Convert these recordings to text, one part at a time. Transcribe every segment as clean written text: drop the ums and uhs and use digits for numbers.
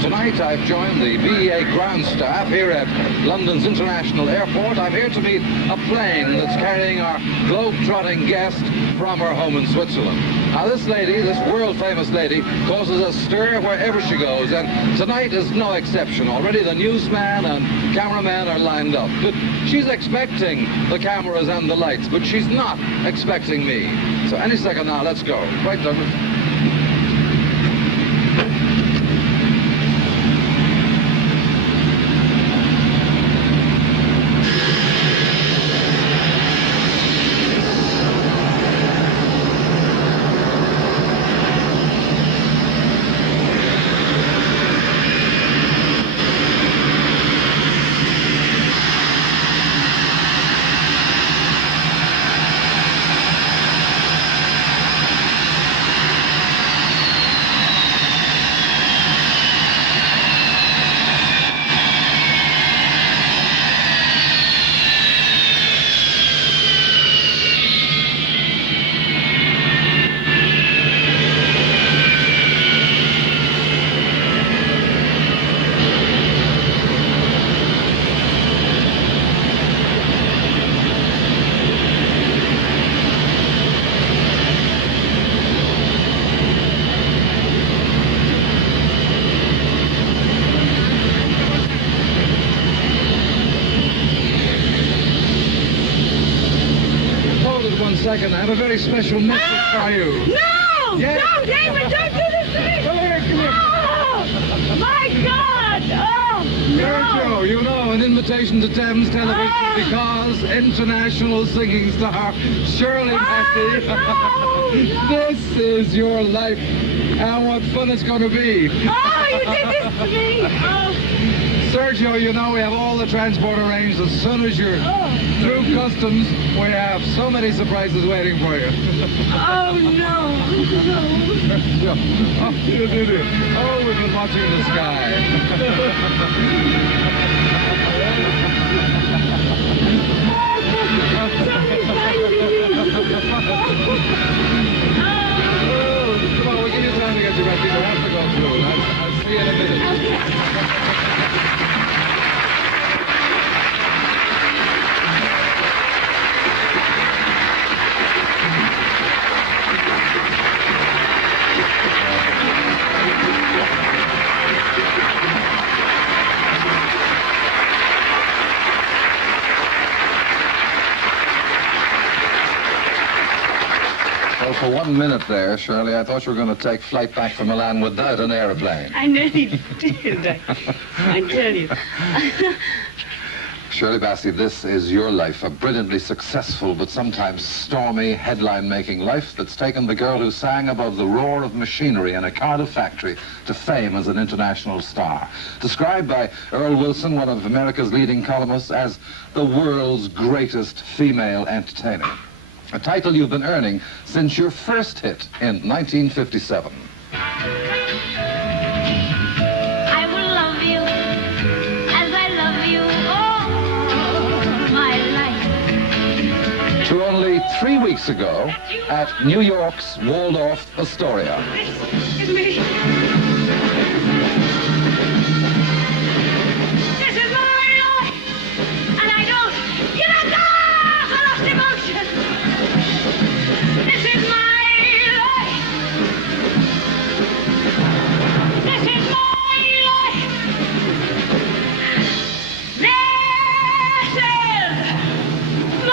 Tonight I've joined the BEA ground staff here at London's International Airport. I'm here to meet a plane that's carrying our globe-trotting guest from her home in Switzerland. Now this lady, this world-famous lady, causes a stir wherever she goes, and tonight is no exception. Already the newsman and cameraman are lined up. But she's expecting the cameras and the lights, but she's not expecting me. So any second now, let's go. Right, Douglas? Second, I have a very special message for you. No! Yes. No, David, don't do this to me! Come here, come here. Oh, my God! Oh, no! Sergio, you know, an invitation to Thames Television because international singing star Shirley Bassey. No. This is your life, and what fun it's going to be. Oh, you did this to me! Oh. Sergio, you know, we have all the transport arranged. As soon as you're through customs, we have so many surprises waiting for you. Oh, no. Sergio, oh, you did it. Oh, we've been watching the sky. Oh, come on, we'll give you time to get your ready. We'll have to go through. I'll see you in a minute. Well, for 1 minute there, Shirley, I thought you were going to take flight back from Milan without an airplane. I nearly did. I tell you. Shirley Bassey, this is your life, a brilliantly successful but sometimes stormy headline-making life that's taken the girl who sang above the roar of machinery in a Cardiff factory to fame as an international star. Described by Earl Wilson, one of America's leading columnists, as the world's greatest female entertainer. A title you've been earning since your first hit in 1957. I will love you as I love you all my life. To only 3 weeks ago at New York's Waldorf Astoria. This is me. This is my life, and I don't give a damn for lost emotion. This is my life. This is my life. This is my life.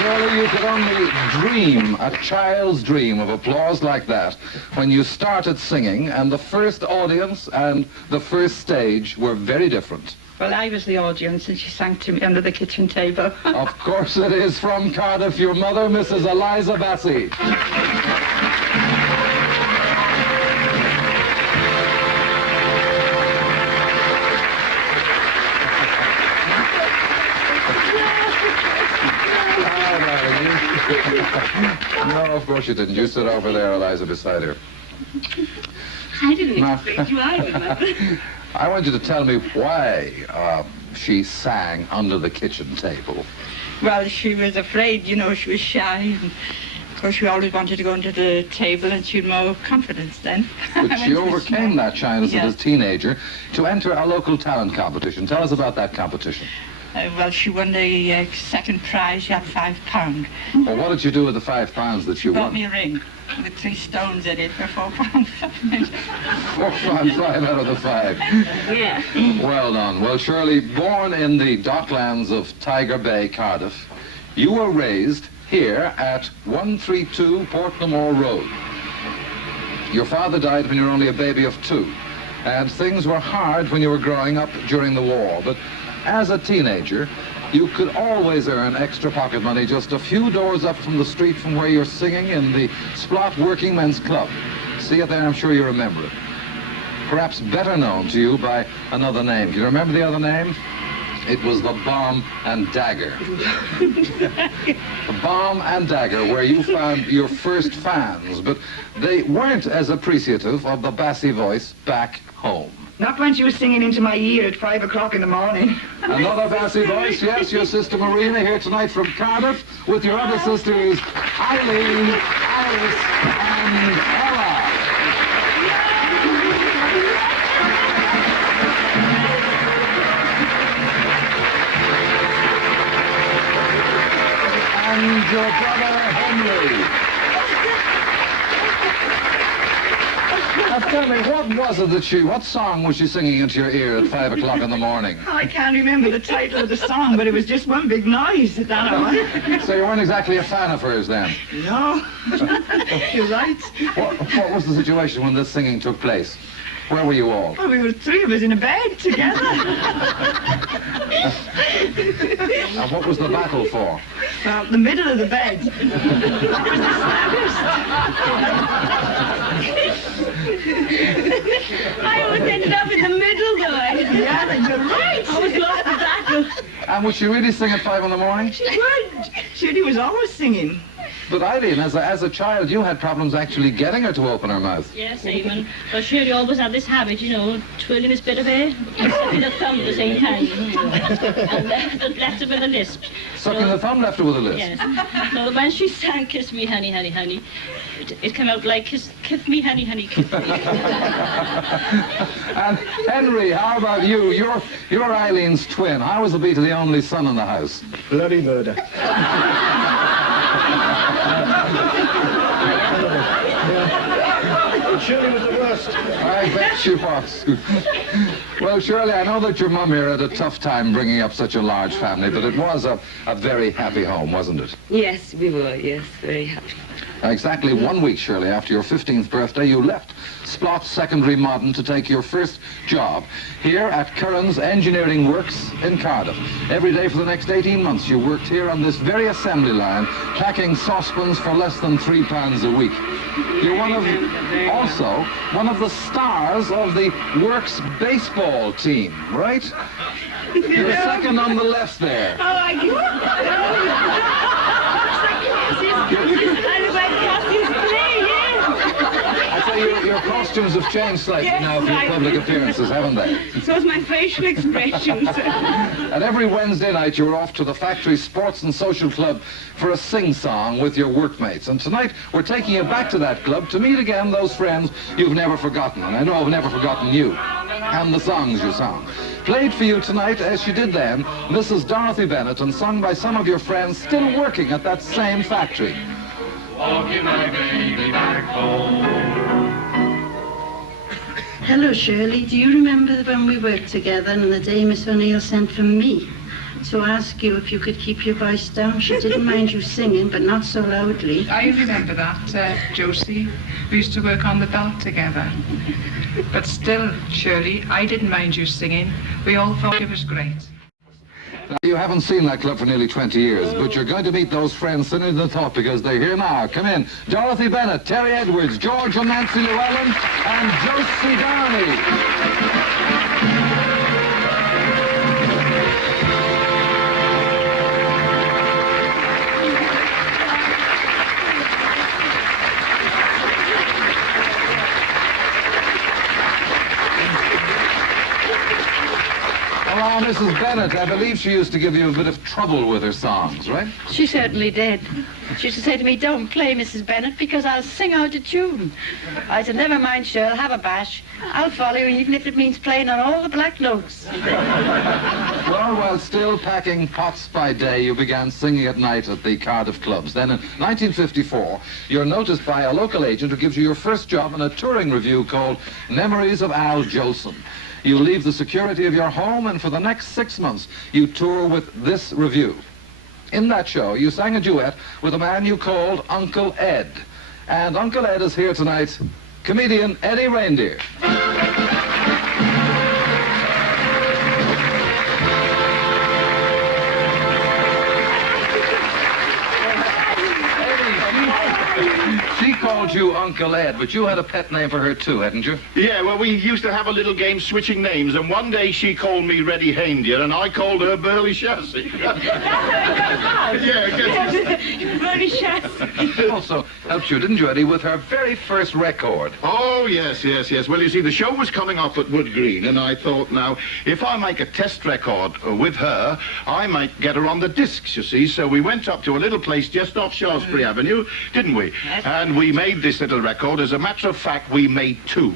Surely you could only dream, a child's dream of applause like that when you started singing and the first audience and the first stage were very different. Well, I was the audience and she sang to me under the kitchen table. Of course it is. From Cardiff, your mother, Mrs. Eliza Bassey. No, of course you didn't. You sit over there, Eliza, beside her. I didn't No. expect you, I remember. I want you to tell me why she sang under the kitchen table. Well, she was afraid, you know, she was shy. And of course, she always wanted to go into the table and she had more confidence then. But she overcame that shyness Yes. as a teenager to enter a local talent competition. Tell us about that competition. Well, she won the second prize. She had £5. Well, what did you do with the £5 that you Bought won? me a ring with 3 stones in it for £4. £4.5 out of the 5. Yeah. Well done. Well, Shirley, born in the docklands of Tiger Bay, Cardiff, you were raised here at 132 Portlamore Road. Your father died when you were only a baby of 2, and things were hard when you were growing up during the war. But as a teenager, you could always earn extra pocket money just a few doors up from the street from where you're singing in the Splot Working Men's Club. See it there? I'm sure you remember it. Perhaps better known to you by another name. Can you remember the other name? It was the Bomb and Dagger. The Bomb and Dagger, where you found your first fans, but they weren't as appreciative of the bassy voice back home. Not when she was singing into my ear at 5 o'clock in the morning. Another bassy voice, yes, your sister Marina here tonight from Cardiff with your other sisters, Eileen, Alice, and Ella. And your brother Henry. Now tell me, what song was she singing into your ear at 5 o'clock in the morning? I can't remember the title of the song, but it was just one big noise at that hour. So you weren't exactly a fan of hers then? No, you're right. What was the situation when this singing took place? Where were you all? Well, we were 3 of us in a bed together. And what was the battle for? Well, the middle of the bed. That was the I always ended up in the middle, though. Yeah, you're right. I was lost the battle. And would she really sing at 5 in the morning? She would. Shirley was always singing. But Eileen, as a child, you had problems actually getting her to open her mouth. Yes, Eamon. But Shirley always had this habit, you know, twirling his bit of hair, sucking the thumb at the same time, and left it with a lisp. Sucking the thumb, left her with a lisp. Yes. So when she sang "Kiss Me, Honey, Honey, Honey," it came out like "Kiss me, Honey, Honey, Kiss me." And Henry, how about you? You're Eileen's twin. How was it be to the only son in the house? Bloody murder. Shirley was the worst. I bet she was. Well, Shirley, I know that your mum here had a tough time bringing up such a large family, but it was a very happy home, wasn't it? Yes, we were, yes, very happy. Exactly 1 week, Shirley, after your 15th birthday, you left Splot Secondary Modern to take your first job here at Curran's Engineering Works in Cardiff. Every day for the next 18 months, you worked here on this very assembly line, packing saucepans for less than £3 a week. You're also one of the stars of the Works baseball team, right? You're second on the left there. Oh, I I tell you, your costumes have changed slightly now for your public appearances, haven't they? So is my facial expressions. And every Wednesday night you're off to the Factory Sports and Social Club for a sing-song with your workmates. And tonight we're taking you back to that club to meet again those friends you've never forgotten. And I know I've never forgotten you and the songs you sang. Played for you tonight, as she did then, Mrs. Dorothy Bennett, and sung by some of your friends still working at that same factory. Walking my baby back home. Hello, Shirley. Do you remember when we worked together and the day Miss O'Neill sent for me to ask you if you could keep your voice down? She didn't mind you singing, but not so loudly. I remember that, Josie. We used to work on the belt together. But still, Shirley, I didn't mind you singing. We all thought it was great. Now, you haven't seen that club for nearly 20 years, but you're going to meet those friends sitting in the top because they're here now. Come in. Dorothy Bennett, Terry Edwards, George and Nancy Llewellyn, and Josie Downey. Mrs. Bennett, I believe she used to give you a bit of trouble with her songs, right? She certainly did. She used to say to me, don't play, Mrs. Bennett, because I'll sing out of tune. I said, never mind, Shirl, have a bash. I'll follow you, even if it means playing on all the black notes. Well, while still packing pots by day, you began singing at night at the Cardiff clubs. Then in 1954, you're noticed by a local agent who gives you your first job in a touring revue called Memories of Al Jolson. You leave the security of your home, and for the next 6 months, you tour with this revue. In that show, you sang a duet with a man you called Uncle Ed. And Uncle Ed is here tonight, comedian Eddie Reindeer. She called you Uncle Ed, but you had a pet name for her too, hadn't you? Yeah, well, we used to have a little game switching names, and one day she called me Reddy Reindeer, and I called her Burley Chassis. Burley Chassis. She also helped you, didn't you, Eddie, with her very first record? Oh, yes. Well, you see, the show was coming off at Wood Green, and I thought, now, if I make a test record with her, I might get her on the discs, you see. So we went up to a little place just off Shaftesbury Avenue, didn't we? Yes. And we made this little record. As a matter of fact, we made two.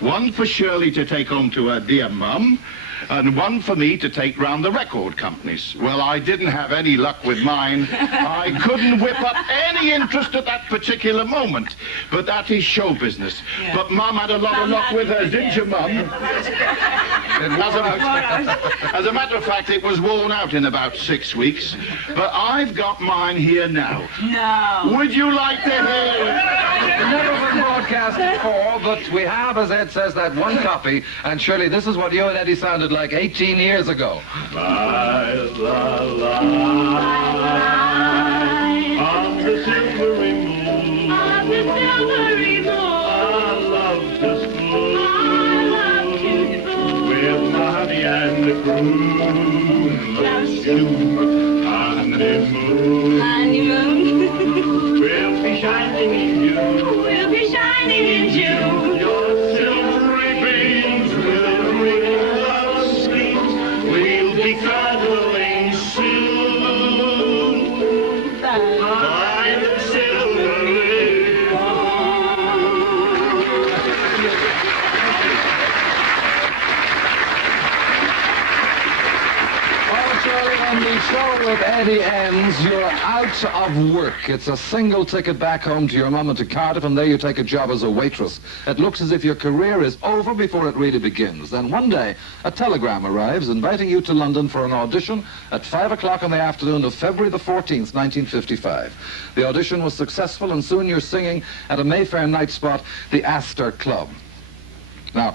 One for Shirley to take home to her dear mum, and one for me to take round the record companies. Well, I didn't have any luck with mine. I couldn't whip up any interest at that particular moment. But that is show business. Yeah. But Mum had a lot of luck with her, didn't you, Mum? As a matter of fact, it was worn out in about 6 weeks. But I've got mine here now. No. Would you like to hear it? Never been broadcast before, but we have, as Ed says, that one copy. And Shirley, this is what you and Eddie sounded like 18 years ago. By the light of the silvery moon, I love to spoon with my honey and the crew. Let's do honeymoon. We'll be shining in you. We'll be shining in June. Your silvery beams will ring love screams. We'll be cuddling soon by the silvery moon. Well, Shirley, when the show with Eddie ends, you're out of work. It's a single ticket back home to your mum and to Cardiff, and there you take a job as a waitress. It looks as if your career is over before it really begins. Then one day, a telegram arrives inviting you to London for an audition at 5 o'clock in the afternoon of February the 14th, 1955. The audition was successful, and soon you're singing at a Mayfair night spot, the Astor Club. Now,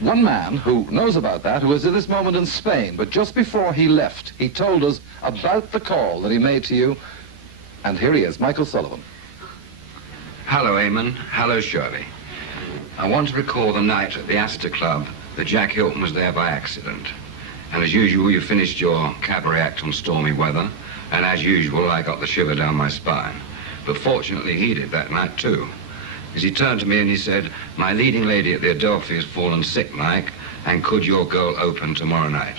one man who knows about that, who is at this moment in Spain, but just before he left, he told us about the call that he made to you, and here he is, Michael Sullivan. Hello, Eamon. Hello, Shirley. I want to recall the night at the Astor Club that Jack Hilton was there by accident. And as usual, you finished your cabaret act on Stormy Weather, and as usual, I got the shiver down my spine. But fortunately, he did that night, too. As he turned to me and he said, my leading lady at the Adelphi has fallen sick, Mike, and could your girl open tomorrow night?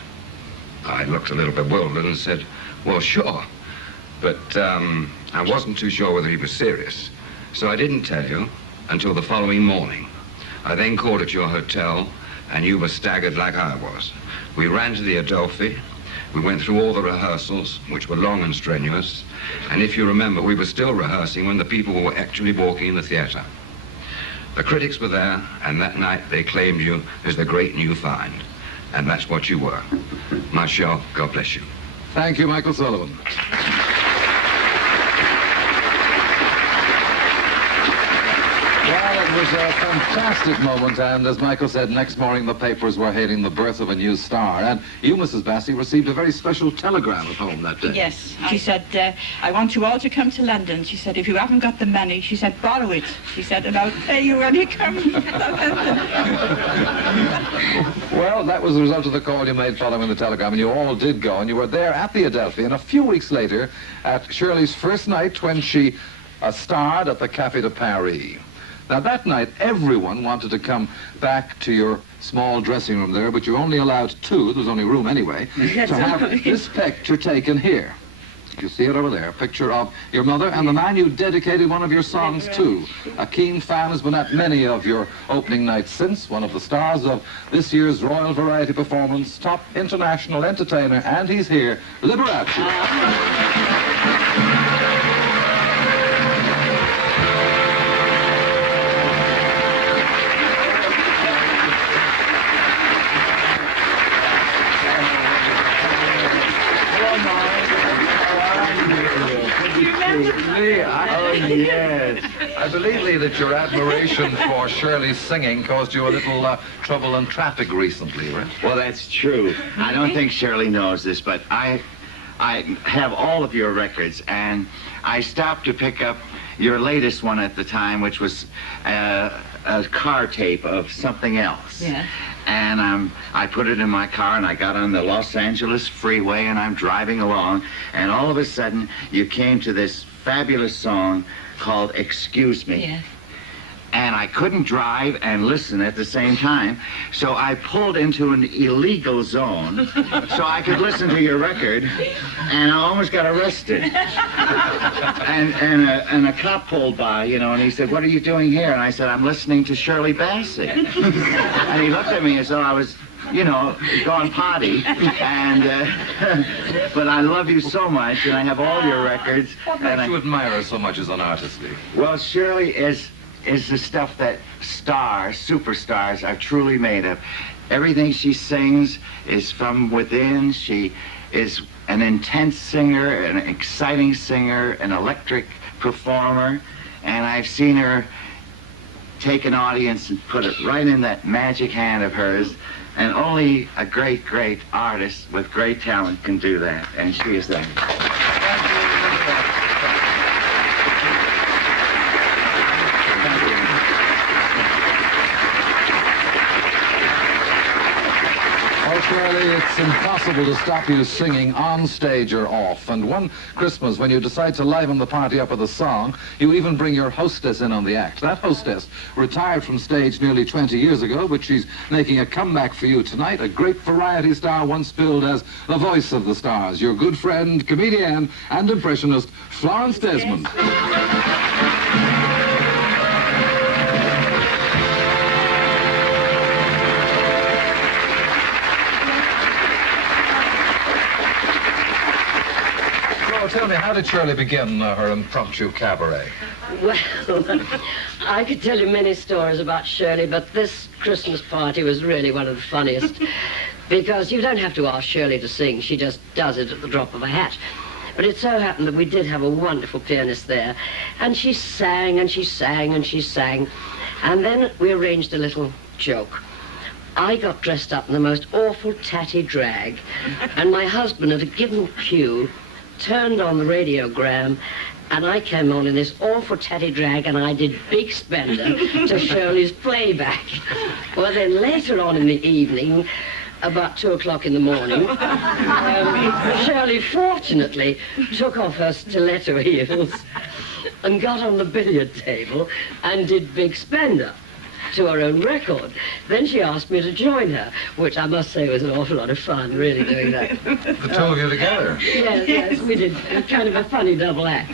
I looked a little bewildered and said, well, sure. But I wasn't too sure whether he was serious. So I didn't tell you until the following morning. I then called at your hotel, and you were staggered like I was. We ran to the Adelphi. We went through all the rehearsals, which were long and strenuous. And if you remember, we were still rehearsing when the people were actually walking in the theater. The critics were there, and that night they claimed you as the great new find. And that's what you were. Marshal, God bless you. Thank you, Michael Sullivan. Well, it was a fantastic moment, and as Michael said, next morning the papers were hailing the birth of a new star. And you, Mrs. Bassey, received a very special telegram at home that day. Yes. She said, I want you all to come to London. She said, if you haven't got the money, she said, borrow it. She said, and I'll pay you when you come to London. Well, that was the result of the call you made following the telegram, and you all did go, and you were there at the Adelphi. And a few weeks later, at Shirley's first night when she starred at the Café de Paris. Now, that night, everyone wanted to come back to your small dressing room there, but you're only allowed 2, there was only room anyway, to have this picture taken here. You see it over there, a picture of your mother and the man you dedicated one of your songs to. A keen fan has been at many of your opening nights since, one of the stars of this year's Royal Variety Performance, top international entertainer, and he's here, Liberace. Lee, I believe, Lee, that your admiration for Shirley's singing caused you a little trouble in traffic recently, right? Well, that's true. I don't think Shirley knows this, but I have all of your records, and I stopped to pick up your latest one at the time, which was a car tape of something else. Yeah. And I put it in my car, and I got on the Los Angeles freeway, and I'm driving along, and all of a sudden, you came to this fabulous song called Excuse Me. Yeah. And I couldn't drive and listen at the same time, so I pulled into an illegal zone so I could listen to your record, and I almost got arrested. And a cop pulled by, you know, and he said, "What are you doing here?" And I said, "I'm listening to Shirley Bassey." And he looked at me as though I was, you know, gone potty. And but I love you so much, and I have all your records. What makes you admire her so much as an artist, Lee? Well, Shirley is the stuff that stars, superstars, are truly made of. Everything she sings is from within. She is an intense singer, an exciting singer, an electric performer, and I've seen her take an audience and put it right in that magic hand of hers, and only a great, great artist with great talent can do that, and she is that. Well, Shirley, it's impossible to stop you singing on stage or off. And one Christmas, when you decide to liven the party up with a song, you even bring your hostess in on the act. That hostess retired from stage nearly 20 years ago, but she's making a comeback for you tonight. A great variety star once billed as the voice of the stars. Your good friend, comedian, and impressionist, Florence Desmond. Tell me, how did Shirley begin her impromptu cabaret? Well, I could tell you many stories about Shirley, but this Christmas party was really one of the funniest, because you don't have to ask Shirley to sing. She just does it at the drop of a hat. But it so happened that we did have a wonderful pianist there, and she sang and she sang and she sang, and then we arranged a little joke. I got dressed up in the most awful tatty drag, and my husband, at a given cue, turned on the radiogram, and I came on in this awful tatty drag, and I did Big Spender to Shirley's playback. Well, then later on in the evening, about 2 o'clock in the morning, Shirley fortunately took off her stiletto heels and got on the billiard table and did Big Spender to her own record. Then she asked me to join her, which I must say was an awful lot of fun, really, doing that. The two of you together? Yes, we did. It was kind of a funny double act.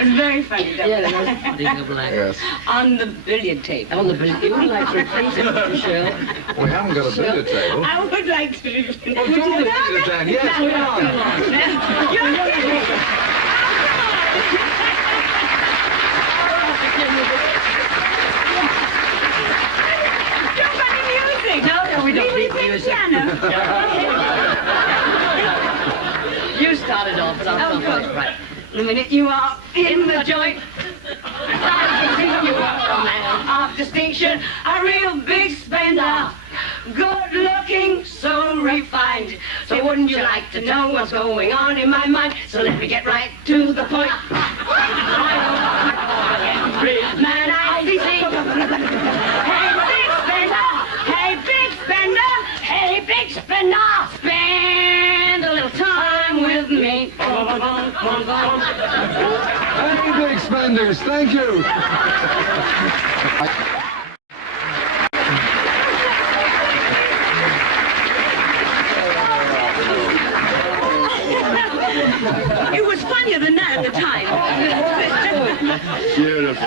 It was very funny double act. Yeah, it was a funny double act. Yes. On the billiard table. On the billiard. You would like to repeat it, Mr. Shirley? We haven't got a billiard table. I would like to repeat it. Well, do the billiard then. Yes, we No, we don't need music. You started off, but I'll start off. Right. The minute you are in the joint, I think you are a man of distinction, a real big spender. Good looking, so refined. So wouldn't you like to know what's going on in my mind? So let me get right to the point. Every man I see. Hey, big spender! Hey, big spender! Spend a little time with me. Hey, big spenders, thank you. It was funnier than that at the time. Beautiful.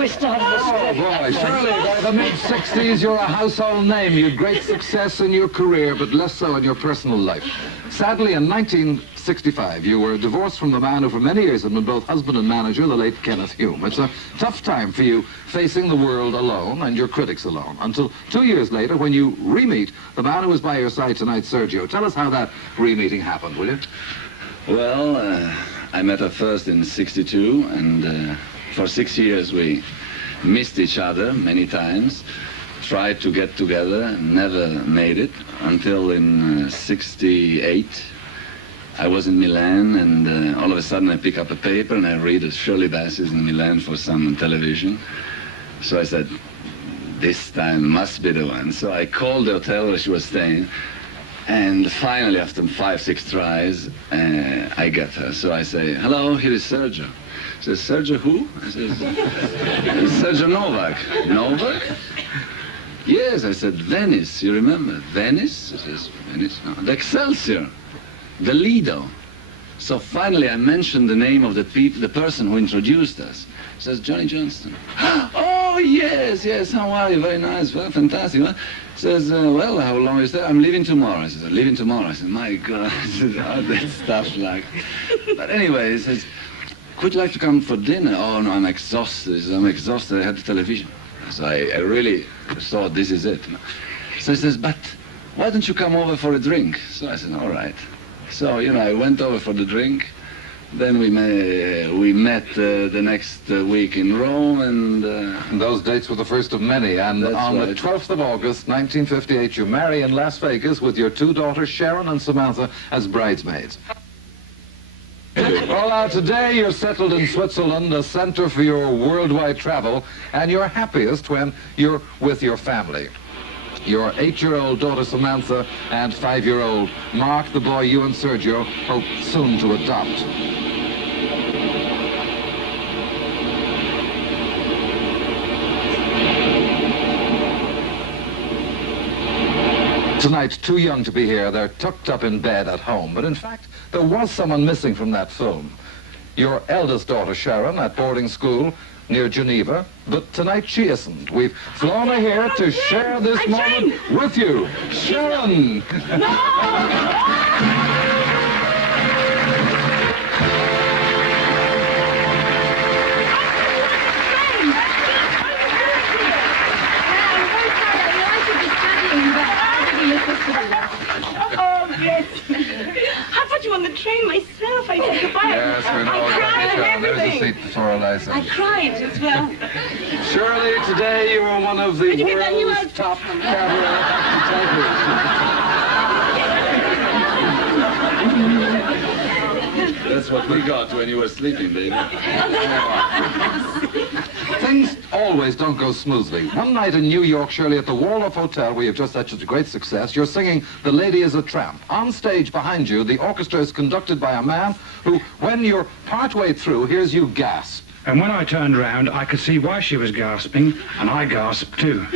We started this. Oh boy, Shirley, by the mid-60s you're a household name. You had great success in your career, but less so in your personal life. Sadly, in 1965, you were divorced from the man who for many years had been both husband and manager, the late Kenneth Hume. It's a tough time for you facing the world alone and your critics alone, until 2 years later when you re-meet the man who was by your side tonight, Sergio. Tell us how that re-meeting happened, will you? Well, I met her first in '62, and for 6 years we missed each other many times, tried to get together, never made it, until in '68 I was in Milan, and all of a sudden I pick up a paper and I read that Shirley Bassey is in Milan for some television. So I said, this time must be the one. So I called the hotel where she was staying, and finally, after 5-6 tries, I get her. So I say, hello, here is Sergio. She says, Sergio who? I said, Sergio Novak. Novak? Yes, I said, Venice, you remember? Venice? She says, Venice? No. The Excelsior, the Lido. So finally I mentioned the name of the person who introduced us. She says, Johnny Johnston. Oh, yes, yes, how are you? Very nice, well, fantastic. Well, says, well, how long is that? I'm leaving tomorrow. I said, leaving tomorrow. I said, my God. I said, oh, that stuff like. But anyway, he says, would you like to come for dinner? Oh, no, I'm exhausted. He says, I'm exhausted. I had the television. So I really thought this is it. So he says, but why don't you come over for a drink? So I said, all right. So, you know, I went over for the drink. Then we met the next week in Rome, and those dates were the first of many. And on the 12th of August, 1958, you marry in Las Vegas with your two daughters, Sharon and Samantha, as bridesmaids. Well, today you're settled in Switzerland, a center for your worldwide travel, and you're happiest when you're with your family. Your 8-year-old daughter Samantha and 5-year-old Mark, the boy you and Sergio hope soon to adopt. Tonight, too young to be here. They're tucked up in bed at home. But in fact, there was someone missing from that film. Your eldest daughter, Sharon, at boarding school near Geneva. But tonight she isn't. We've flown her here to share this moment with you. Sharon! Oh, yes. I put you on the train myself. I said goodbye. Yes, we know. I cried and everything. There's a seat before Eliza. I cried as well. Shirley, today you are one of the world's top cabaret that's what we got when you were sleeping, baby. Things always don't go smoothly. One night in New York, Shirley, at the Waldorf Hotel, where you've just had such a great success, you're singing The Lady is a Tramp. On stage behind you, the orchestra is conducted by a man who, when you're partway through, hears you gasp. And when I turned round, I could see why she was gasping, and I gasped too.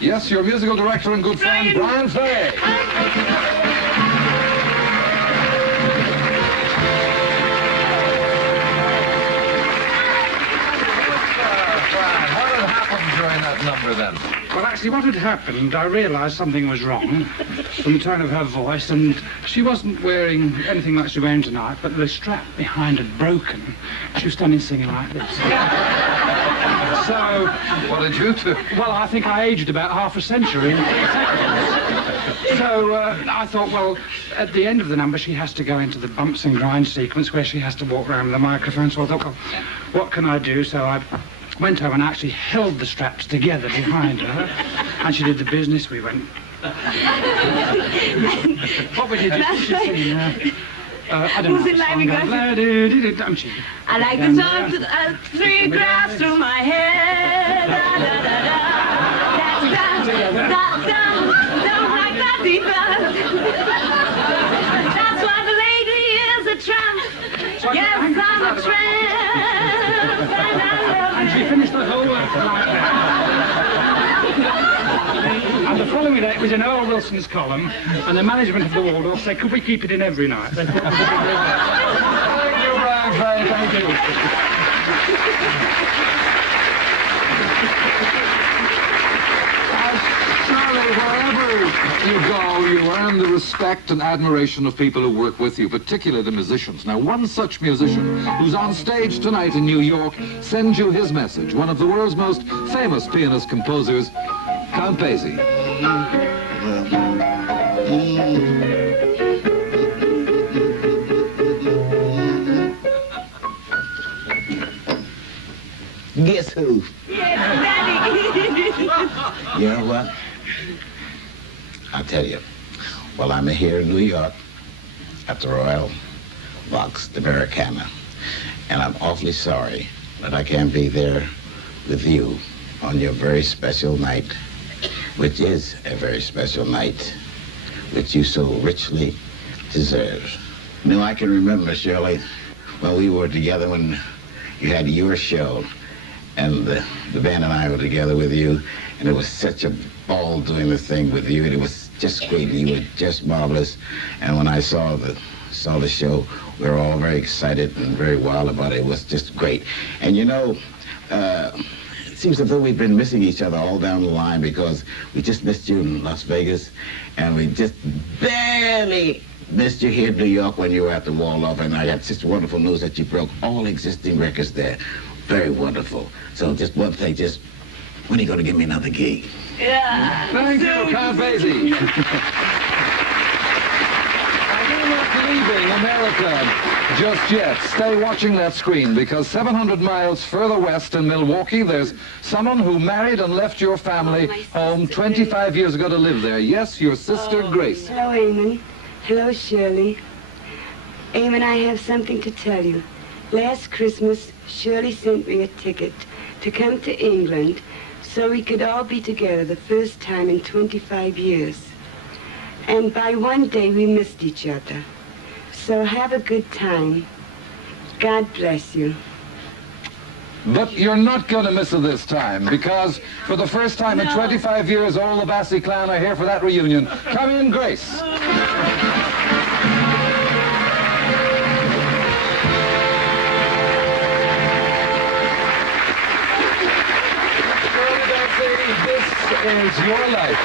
Yes, your musical director and good friend, Brian Fay. During that number then? Well, actually, what had happened, I realised something was wrong from the tone of her voice, and she wasn't wearing anything like she's wearing tonight, but the strap behind had broken. She was standing singing like this. So... What did you do? Well, I think I aged about half a century in seconds. So I thought, well, at the end of the number, she has to go into the bumps and grind sequence where she has to walk around with the microphone. So I thought, well, what can I do? So I went over and actually held the straps together behind her, and she did the business. We went. What we did is she singing, I don't know. Was it like we got Don't she? I like the song to 3 grams through my head. Don't like that That's why the lady is a tramp. Yes, I'm a tramp. And she finished the me that it was in Earl Wilson's column, and the management of the Waldorf said, could we keep it in every night? They thought we could do that. Thank you, Brian. Thank you. Shirley, wherever you go, you earn the respect and admiration of people who work with you, particularly the musicians. Now, one such musician who's on stage tonight in New York sends you his message. One of the world's most famous pianist-composers, Count Basie. Guess who? You know what? I'll tell you. Well, I'm here in New York at the Royal Box Americana, and I'm awfully sorry that I can't be there with you on your very special night, which is a very special night, which you so richly deserve. No, I can remember, Shirley, when we were together when you had your show, and the band and I were together with you, and it was such a ball doing the thing with you, and it was just great. You were just marvelous. And when I saw the show, we were all very excited and very wild about it. It was just great. And you know, it seems as though we've been missing each other all down the line, because we just missed you in Las Vegas, and we just barely missed you here in New York when you were at the Waldorf, and I got such wonderful news that you broke all existing records there. Very wonderful. So just one thing, just when are you going to give me another gig? Yeah. Thank you, Count Basie. We're not leaving America just yet. Stay watching that screen, because 700 miles further west in Milwaukee, there's someone who married and left your family home 25 years ago to live there. Yes, your sister, Grace. Hello, Eamon. Hello, Shirley. Eamon, I have something to tell you. Last Christmas, Shirley sent me a ticket to come to England so we could all be together the first time in 25 years. And by one day, we missed each other. So have a good time. God bless you. But you're not going to miss it this time, because for the first time in 25 years, all the Bassey clan are here for that reunion. Come in, Grace. This is your life.